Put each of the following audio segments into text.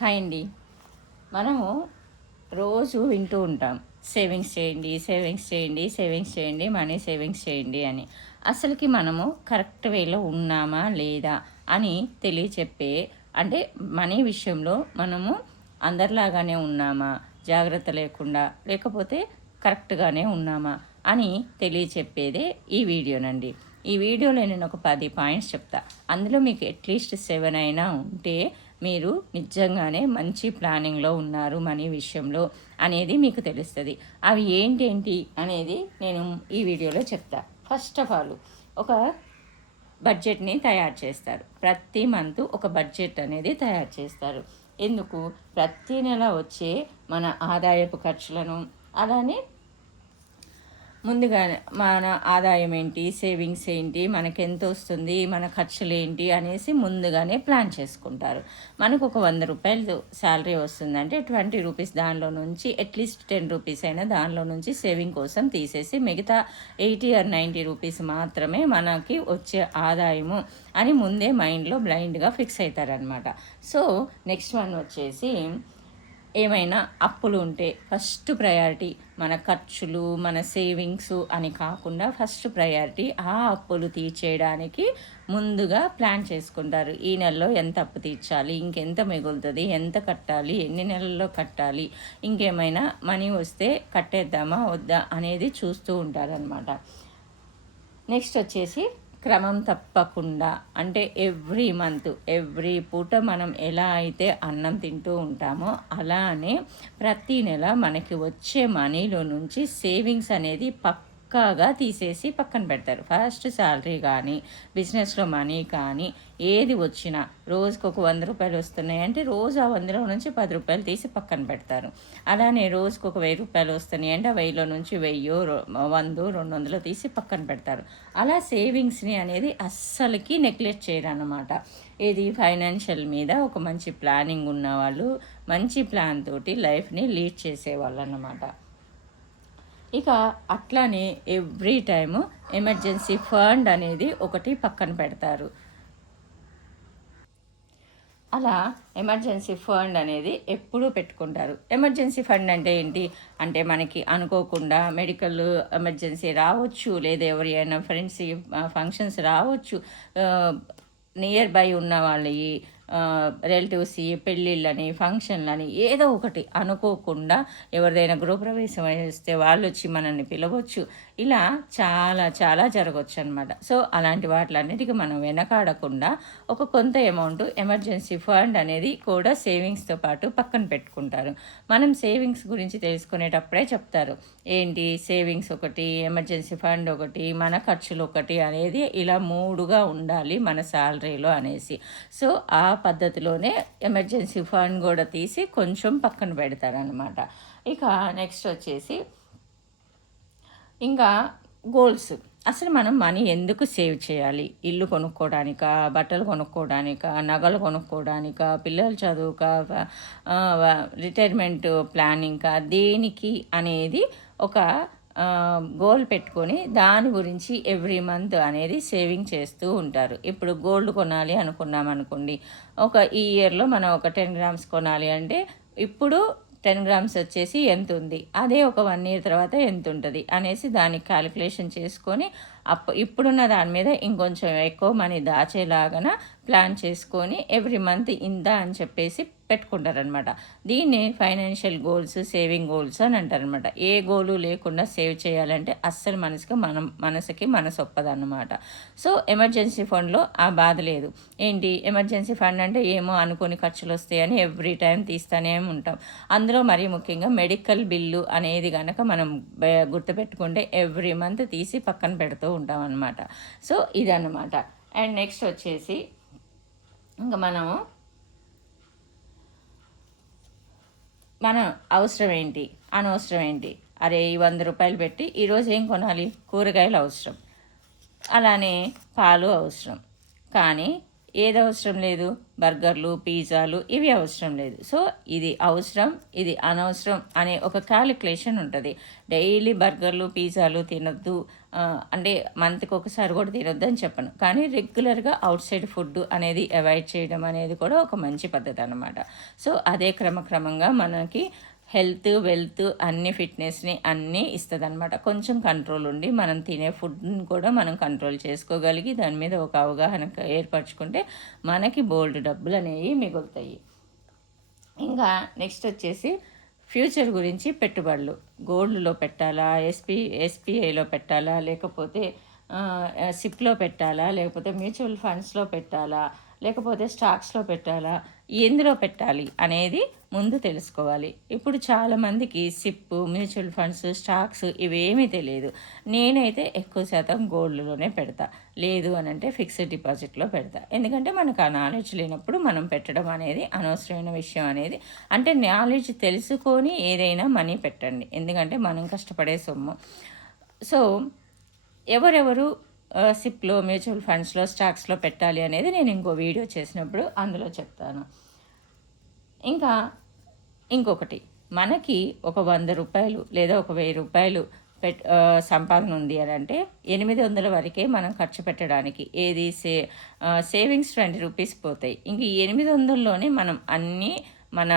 Hi అండి. మనము రోజు వింటూ ఉంటాం, సేవింగ్స్ చేయండి, సేవింగ్స్ చేయండి, సేవింగ్స్ చేయండి, మనీ సేవింగ్స్ చేయండి అని. అసలుకి మనము కరెక్ట్ వేలో ఉన్నామా లేదా అని తెలియచెప్పే, అంటే మనీ విషయంలో మనము అందరిలాగానే ఉన్నామా, జాగ్రత్త లేకుండా, లేకపోతే కరెక్ట్గానే ఉన్నామా అని తెలియచెప్పేదే ఈ వీడియోనండి. ఈ వీడియోలో నేను ఒక 10 పాయింట్స్ చెప్తా. అందులో మీకు అట్లీస్ట్ 7 అయినా ఉంటే మీరు నిజంగానే మంచి ప్లానింగ్లో ఉన్నారు మనీ విషయంలో అనేది మీకు తెలుస్తుంది. అవి ఏంటేంటి అనేది నేను ఈ వీడియోలో చెప్తా. ఫస్ట్ ఆఫ్ ఆల్, ఒక బడ్జెట్ని తయారు చేస్తారు. ప్రతి మంత్ ఒక బడ్జెట్ అనేది తయారు చేస్తారు. ఎందుకు? ప్రతి నెల వచ్చే మన ఆదాయపు ఖర్చులను, అలానే ముందుగా మన ఆదాయం ఏంటి, సేవింగ్స్ ఏంటి, మనకి ఎంత వస్తుంది, మన ఖర్చులు ఏంటి అనేసి ముందుగానే ప్లాన్ చేసుకుంటారు. మనకు ఒక 100 రూపాయలు శాలరీ వస్తుందంటే 20 రూపీస్ దానిలో నుంచి అట్లీస్ట్ 10 రూపీస్ అయినా దానిలో నుంచి సేవింగ్ కోసం తీసేసి మిగతా 80 ఆర్ 90 రూపీస్ మాత్రమే మనకి వచ్చే ఆదాయము అని ముందే మైండ్లో బ్లైండ్గా ఫిక్స్ అవుతారనమాట. సో నెక్స్ట్ వన్ వచ్చేసి, ఏమైనా అప్పులు ఉంటే ఫస్ట్ ప్రయారిటీ మన ఖర్చులు, మన సేవింగ్స్ అని కాకుండా ఫస్ట్ ప్రయారిటీ ఆ అప్పులు తీర్చేయడానికి ముందుగా ప్లాన్ చేసుకుంటారు. ఈ నెలలో ఎంత అప్పు తీర్చాలి, ఇంకెంత మిగులుతుంది, ఎంత కట్టాలి, ఎన్ని నెలల్లో కట్టాలి, ఇంకేమైనా మనీ వస్తే కట్టేద్దామా వద్దా అనేది చూస్తూ ఉంటారనమాట. నెక్స్ట్ వచ్చేసి, క్రమం తప్పకుండా, అంటే ఎవ్రీ మంత్ ఎవ్రీ పూట మనం ఎలా అయితే అన్నం తింటూ ఉంటామో అలానే ప్రతి నెల మనకి వచ్చే మనీలో నుంచి సేవింగ్స్ అనేది పక్కాగా తీసేసి పక్కన పెడతారు. ఫస్ట్ శాలరీ కానీ, బిజినెస్లో మనీ కానీ ఏది వచ్చినా రోజుకు ఒక 100 రూపాయలు వస్తున్నాయి అంటే రోజు ఆ 100లో నుంచి 10 రూపాయలు తీసి పక్కన పెడతారు. అలానే రోజుకు ఒక 1000 రూపాయలు వస్తున్నాయి అంటే 1000లో నుంచి 1000, 100, 200 తీసి పక్కన పెడతారు. అలా సేవింగ్స్ని అనేది అస్సలకి నెగ్లెక్ట్ చేయరన్నమాట. ఇది ఫైనాన్షియల్ మీద ఒక మంచి ప్లానింగ్ ఉన్నవాళ్ళు, మంచి ప్లాన్ తోటి లైఫ్ని లీడ్ చేసేవాళ్ళు అన్నమాట. ఇక అట్లానే ఎవ్రీ టైము ఎమర్జెన్సీ ఫండ్ అనేది ఒకటి పక్కన పెడతారు. అలా ఎమర్జెన్సీ ఫండ్ అనేది ఎప్పుడూ పెట్టుకుంటారు. ఎమర్జెన్సీ ఫండ్ అంటే ఏంటి అంటే, మనకి అనుకోకుండా మెడికల్ ఎమర్జెన్సీ రావచ్చు, లేదా ఎవరైనా ఫ్రెండ్స్ ఫంక్షన్స్ రావచ్చు, నియర్ బై ఉన్న వాళ్ళవి రిలేటివ్స్ పెళ్ళిళ్ళని, ఫంక్షన్లని, ఏదో ఒకటి అనుకోకుండా ఎవరిదైనా గృహప్రవేశం వస్తే వాళ్ళు వచ్చి మనల్ని పిలవచ్చు. ఇలా చాలా చాలా జరగవచ్చు అనమాట. సో అలాంటి వాటిలన్నిటికీ మనం వెనకాడకుండా ఒక కొంత అమౌంట్ ఎమర్జెన్సీ ఫండ్ అనేది కూడా సేవింగ్స్తో పాటు పక్కన పెట్టుకుంటారు. మనం సేవింగ్స్ గురించి తెలుసుకునేటప్పుడే చెప్తారు, ఏంటి సేవింగ్స్ ఒకటి, ఎమర్జెన్సీ ఫండ్ ఒకటి, మన ఖర్చులు ఒకటి అనేది ఇలా 3గా ఉండాలి మన శాలరీలో అనేసి. సో ఆ పద్ధతిలోనే ఎమర్జెన్సీ ఫండ్ కూడా తీసి కొంచెం పక్కన పెడతారనమాట. ఇక నెక్స్ట్ వచ్చేసి, ఇంకా గోల్స్. అసలు మనం మనీ ఎందుకు సేవ్ చేయాలి? ఇల్లు కొనుక్కోవడానికా, బట్టలు కొనుక్కోవడానికా, నగలు కొనుక్కోవడానికా, పిల్లల చదువుకా, రిటైర్మెంట్ ప్లానింగ్కా, దేనికి అనేది ఒక గోల్ పెట్టుకొని దాని గురించి ఎవ్రీ మంత్ అనేది సేవింగ్ చేస్తూ ఉంటారు. ఇప్పుడు గోల్డ్ కొనాలి అనుకున్నాం అనుకోండి, ఈ ఇయర్లో మనం ఒక 10 గ్రామ్స్ కొనాలి అంటే ఇప్పుడు 10 గ్రామ్స్ వచ్చేసి ఎంత ఉంది, అదే ఒక 1 ఇయర్ తర్వాత ఎంత ఉంటుంది అనేసి దానికి క్యాలిక్యులేషన్ చేసుకొని ఇప్పుడున్న దాని మీద ఇంకొంచెం ఎక్కువ మనీ దాచేలాగా ప్లాన్ చేసుకొని ఎవ్రీ మంత్ ఇంత అని చెప్పేసి పెట్టుకుంటారనమాట. దీన్ని ఫైనాన్షియల్ గోల్స్, సేవింగ్ గోల్స్ అని అంటారనమాట. ఏ గోలు లేకుండా సేవ్ చేయాలంటే అస్సలు మనసుకి మనసు ఒప్పదన్నమాట. సో ఎమర్జెన్సీ ఫండ్లో ఆ బాధ లేదు. ఏంటి ఎమర్జెన్సీ ఫండ్ అంటే, ఏమో అనుకోని ఖర్చులు వస్తాయని ఎవ్రీ టైం తీస్తూనే ఉంటాం. అందులో మరీ ముఖ్యంగా మెడికల్ బిల్లు అనేది కనుక మనం గుర్తుపెట్టుకుంటే ఎవ్రీ మంత్ తీసి పక్కన పెడుతూ ఉంటాం అన్నమాట. సో ఇదన్నమాట. అండ్ నెక్స్ట్ వచ్చేసి, ఇంకా మన అవసరం ఏంటి, అనవసరం ఏంటి, అరే ఈ 100 రూపాయలు పెట్టి ఈరోజు ఏం కొనాలి, కూరగాయలు అవసరం, అలానే పాలు అవసరం, కానీ ఏది అవసరం లేదు, బర్గర్లు, పిజ్జాలు ఇవి అవసరం లేదు. సో ఇది అవసరం, ఇది అనవసరం అనే ఒక క్యాలిక్యులేషన్ ఉంటుంది. డైలీ బర్గర్లు, పిజ్జాలు తినద్దు అంటే మంత్కి ఒకసారి కూడా తినొద్దని చెప్పను, కానీ రెగ్యులర్గా అవుట్ సైడ్ ఫుడ్ అనేది అవాయిడ్ చేయడం అనేది కూడా ఒక మంచి పద్ధతి అనమాట. సో అదే క్రమక్రమంగా మనకి హెల్త్, వెల్త్, అన్ని ఫిట్నెస్ని అన్నీ ఇస్తుంది అనమాట. కొంచెం కంట్రోల్ ఉండి మనం తినే ఫుడ్ని కూడా మనం కంట్రోల్ చేసుకోగలిగి దాని మీద ఒక అవగాహన ఏర్పరచుకుంటే మనకి బోల్డ్ డబ్బులు అనేవి మిగులుతాయి. ఇంకా నెక్స్ట్ వచ్చేసి ఫ్యూచర్ గురించి పెట్టుబడులు. గోల్డ్లో పెట్టాలా, ఎస్పీఐలో పెట్టాలా, లేకపోతే సిప్లో పెట్టాలా, లేకపోతే మ్యూచువల్ ఫండ్స్లో పెట్టాలా, లేకపోతే స్టాక్స్లో పెట్టాలా, ఎందులో పెట్టాలి అనేది ముందు తెలుసుకోవాలి. ఇప్పుడు చాలామందికి సిప్, మ్యూచువల్ ఫండ్స్, స్టాక్స్ ఇవేమీ తెలియదు. నేనైతే ఎక్కువ శాతం గోల్డ్లోనే పెడతా, లేదు అని అంటే ఫిక్స్డ్ డిపాజిట్లో పెడతా. ఎందుకంటే మనకు ఆ నాలెడ్జ్ లేనప్పుడు మనం పెట్టడం అనేది అనవసరమైన విషయం అనేది. అంటే నాలెడ్జ్ తెలుసుకొని ఏదైనా మనీ పెట్టండి, ఎందుకంటే మనం కష్టపడే సొమ్ము. సో ఎవరెవరు సిప్లో, మ్యూచువల్ ఫండ్స్లో, స్టాక్స్లో పెట్టాలి అనేది నేను ఇంకో వీడియో చేసినప్పుడు అందులో చెప్తాను. ఇంకా ఇంకొకటి, మనకి ఒక 100 రూపాయలు లేదా ఒక 1000 రూపాయలు సంపాదన ఉంది అని అంటే 800 వరకే మనం ఖర్చు పెట్టడానికి, ఏది సేవింగ్స్ 20 రూపీస్ పోతాయి. ఇంక ఈ 800లోనే మనం అన్నీ మన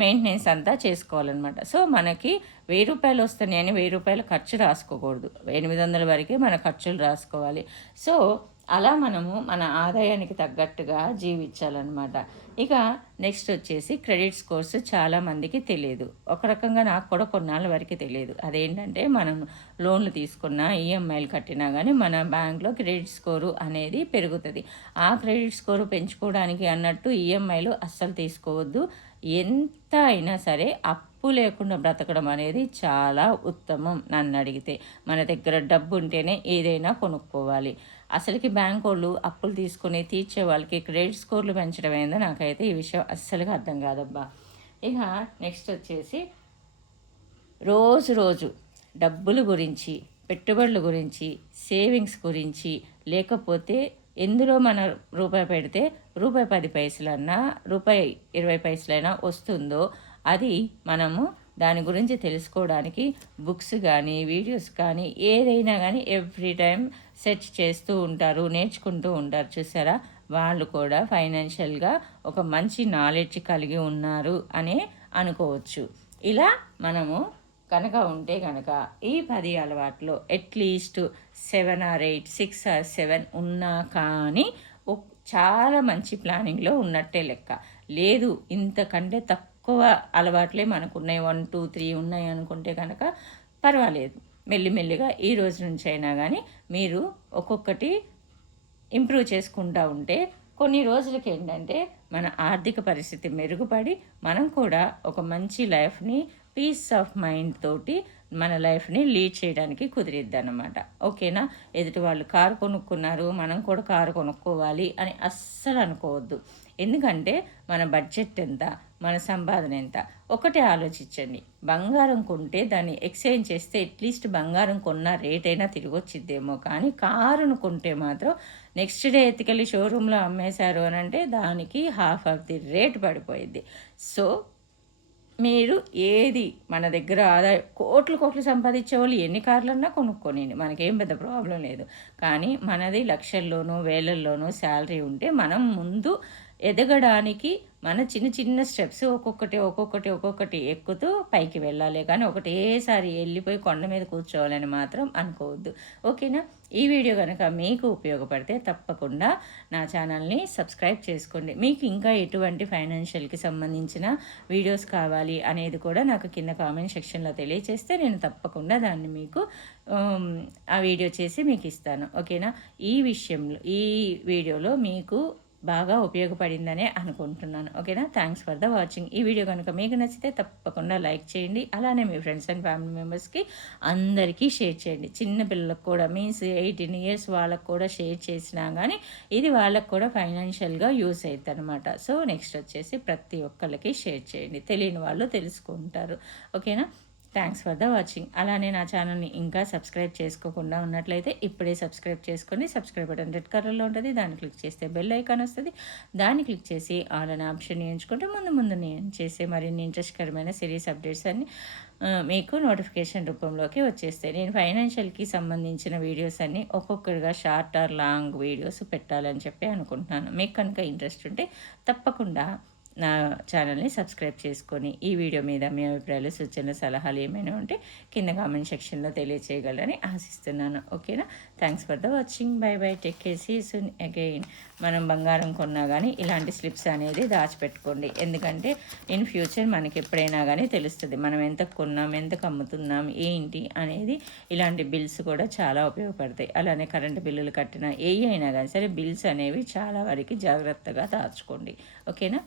మెయింటెనెన్స్ అంతా చేసుకోవాలన్నమాట. సో మనకి 1000 రూపాయలు వస్తున్నాయని 1000 రూపాయల ఖర్చు రాసుకోకూడదు, 800 వరకే మన ఖర్చులు రాసుకోవాలి. సో అలా మనము మన ఆదాయానికి తగ్గట్టుగా జీవించాలన్నమాట. ఇక నెక్స్ట్ వచ్చేసి క్రెడిట్ స్కోర్స్ చాలామందికి తెలియదు. ఒక రకంగా నాకు కూడా కొన్నాళ్ళ వరకు తెలియదు. అదేంటంటే మనం లోన్లు తీసుకున్నా, ఈఎంఐలు కట్టినా కానీ మన బ్యాంక్లో క్రెడిట్ స్కోరు అనేది పెరుగుతుంది. ఆ క్రెడిట్ స్కోరు పెంచుకోవడానికి అన్నట్టు ఈఎంఐలు అస్సలు తీసుకోవద్దు. ఎంత అయినా సరే అప్పు లేకుండా బ్రతకడం అనేది చాలా ఉత్తమం నన్ను అడిగితే. మన దగ్గర డబ్బు ఉంటేనే ఏదైనా కొనుక్కోవాలి. అసలుకి బ్యాంక్ వాళ్ళు అప్పులు తీసుకొని తీర్చే వాళ్ళకి క్రెడిట్ స్కోర్లు పెంచడం ఏందో నాకైతే ఈ విషయం అస్సలుగా అర్థం కాదబ్బా. ఇక నెక్స్ట్ వచ్చేసి రోజు డబ్బుల గురించి, పెట్టుబడుల గురించి, సేవింగ్స్ గురించి, లేకపోతే ఎందులో మన రూపాయి పెడితే రూపాయి 10 పైసలన్నా, రూపాయి 20 పైసలైనా వస్తుందో అది మనము దాని గురించి తెలుసుకోవడానికి బుక్స్ కానీ, వీడియోస్ కానీ, ఏదైనా కానీ ఎవ్రీ టైం సెర్చ్ చేస్తూ ఉంటారు, నేర్చుకుంటూ ఉంటారు. చూసారా, వాళ్ళు కూడా ఫైనాన్షియల్గా ఒక మంచి నాలెడ్జ్ కలిగి ఉన్నారు అని అనుకోవచ్చు. ఇలా మనము కనుక ఉంటే కనుక ఈ 10 అలవాట్లు అట్లీస్ట్ 7 or 8, 6 or 7 ఉన్నా కానీ చాలా మంచి ప్లానింగ్లో ఉన్నట్టే లెక్క. లేదు ఇంతకంటే తక్కువ అలవాట్లే మనకు ఉన్నాయి, 1, 2, 3 ఉన్నాయి అనుకుంటే కనుక పర్వాలేదు, మెల్లిమెల్లిగా ఈ రోజు నుంచి అయినా కానీ మీరు ఒక్కొక్కటి ఇంప్రూవ్ చేసుకుంటూ ఉంటే కొన్ని రోజులకి ఏంటంటే మన ఆర్థిక పరిస్థితి మెరుగుపడి మనం కూడా ఒక మంచి లైఫ్ని పీస్ ఆఫ్ మైండ్ తోటి మన లైఫ్ని లీడ్ చేయడానికి కుదిరిద్ది అన్నమాట. ఓకేనా? ఎదుటి వాళ్ళు కారు కొనుక్కున్నారు, మనం కూడా కారు కొనుక్కోవాలి అని అస్సలు అనుకోవద్దు. ఎందుకంటే మన బడ్జెట్ ఎంత, మన సంపాదన ఎంత, ఒకటే ఆలోచించండి. బంగారం కొంటే దాన్ని ఎక్స్చేంజ్ చేస్తే అట్లీస్ట్ బంగారం కొన్న రేట్ అయినా తిరిగి వచ్చిద్దేమో, కానీ కారును కొంటే మాత్రం నెక్స్ట్ డే ఎత్తుకెళ్ళి షోరూంలో అమ్మేశారు అని అంటే దానికి ½ ఆఫ్ ది రేట్ పడిపోయింది. సో మీరు ఏది మన దగ్గర ఆదాయం కోట్లు సంపాదించే వాళ్ళు ఎన్ని కార్లన్నా కొనుక్కొని, మనకేం పెద్ద ప్రాబ్లం లేదు. కానీ మనది లక్షల్లోనూ వేలల్లోనూ శాలరీ ఉంటే మనం ముందు ఎదగడానికి మన చిన్న స్టెప్స్ ఒక్కొక్కటి ఎక్కుతూ పైకి వెళ్ళాలి. కానీ ఒకటేసారి వెళ్ళిపోయి కొండ మీద కూర్చోవాలని మాత్రం అనుకోవద్దు. ఓకేనా? ఈ వీడియో కనుక మీకు ఉపయోగపడితే తప్పకుండా నా ఛానల్ని సబ్స్క్రైబ్ చేసుకోండి. మీకు ఇంకా ఎటువంటి ఫైనాన్షియల్కి సంబంధించిన వీడియోస్ కావాలి అనేది కూడా నాకు కింద కామెంట్ సెక్షన్లో తెలియచేస్తే నేను తప్పకుండా దాన్ని మీకు ఆ వీడియో చేసి మీకు ఇస్తాను. ఓకేనా? ఈ వీడియోలో మీకు బాగా ఉపయోగపడిందనే అనుకుంటున్నాను. ఓకేనా? Thanks for the watching. ఈ వీడియో కనుక మీకు నచ్చితే తప్పకుండా లైక్ చేయండి. అలానే మీ ఫ్రెండ్స్ అండ్ ఫ్యామిలీ మెంబర్స్కి అందరికీ షేర్ చేయండి. చిన్నపిల్లలకు కూడా మీన్స్ 18 years వాళ్ళకు కూడా షేర్ చేసినా కానీ ఇది వాళ్ళకు కూడా ఫైనాన్షియల్గా యూస్ అవుతుంది అనమాట. సో నెక్స్ట్ వచ్చేసి ప్రతి ఒక్కరికి షేర్ చేయండి, తెలియని వాళ్ళు తెలుసుకుంటారు. ఓకేనా? Thanks for the watching. అలానే నా ఛానల్ని ఇంకా సబ్స్క్రైబ్ చేసుకోకుండా ఉన్నట్లయితే ఇప్పుడే సబ్స్క్రైబ్ చేసుకొని, సబ్స్క్రైబ్ బటన్ రెడ్ కలర్లో ఉంటుంది, దాన్ని క్లిక్ చేస్తే బెల్ ఐకాన్ వస్తుంది, దాన్ని క్లిక్ చేసి ఆల్ అనే ఆప్షన్ ఎంచుకుంటే ముందు నేను చేసే మరిన్ని ఇంట్రెస్ట్కరమైన సిరీస్ అప్డేట్స్ అన్ని మీకు నోటిఫికేషన్ రూపంలోకి వచ్చేస్తాయి. నేను ఫైనాన్షియల్కి సంబంధించిన వీడియోస్ అన్నీ ఒక్కొక్కటిగా షార్ట్ ఆర్ లాంగ్ వీడియోస్ పెట్టాలని చెప్పి అనుకుంటున్నాను. మీకు కనుక ఇంట్రెస్ట్ ఉంటే తప్పకుండా నా ఛానల్ని సబ్స్క్రైబ్ చేసుకొని ఈ వీడియో మీద మీ అభిప్రాయాలు, సూచనలు, సలహాలు ఏమైనా ఉంటే కింద కామెంట్ సెక్షన్లో తెలియచేయగలరని ఆశిస్తున్నాను. ఓకేనా? Thanks for the watching. Bye bye. Take care. See soon again. మనం బంగారం కొన్నా కానీ ఇలాంటి స్లిప్స్ అనేది దాచిపెట్టుకోండి. ఎందుకంటే ఇన్ ఫ్యూచర్ మనకి ఎప్పుడైనా కానీ తెలుస్తుంది మనం ఎంత కొన్నాం, ఎంత అమ్ముతున్నాం, ఏంటి అనేది. ఇలాంటి బిల్స్ కూడా చాలా ఉపయోగపడతాయి. అలానే కరెంటు బిల్లులు కట్టిన ఏ అయినా కానీ సరే బిల్స్ అనేవి చాలా వరకు జాగ్రత్తగా దాచుకోండి. ఓకేనా?